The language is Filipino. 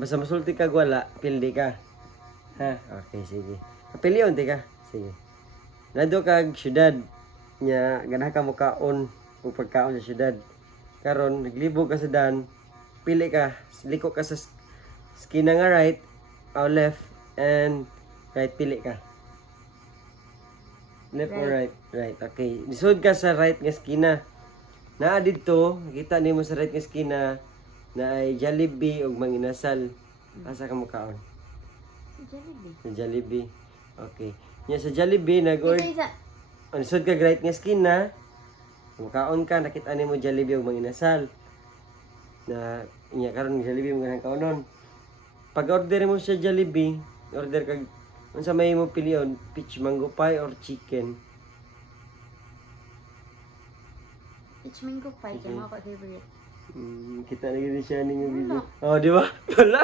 Basta masulti ka wala, pildi ka. Ha? Okay, sige. Kapiliyon ti ka. Sige. Nado kag syudad nya ganahan ka mo kaon o pagkaon sa syudad. Karon naglibog ka sa dan, pili ka, liko ka sa skina nga right o left and right pili ka. Left or right? Right. Okay. Lisod ka sa right nga skina. Naa didto, nakita nimo sa right nga skina na ay Jollibee ug manginasal. Asa ka mo kaon? Si Jollibee. Sa Jollibee. Okay. Nya sa Jollibee Isa. lisod ka right nga skina. Mukaon ka, nakita nimo Jollibee ug manginasal. Na inya karon Jollibee mo ganang kaonon. Pag order mo sa Jollibee, order kag unsa may mo piliyon, peach mango pie or chicken. Peach mango pie, kaya mga ka-favorite. Kita lagi ni siya ning video. Oh, di ba? Wala.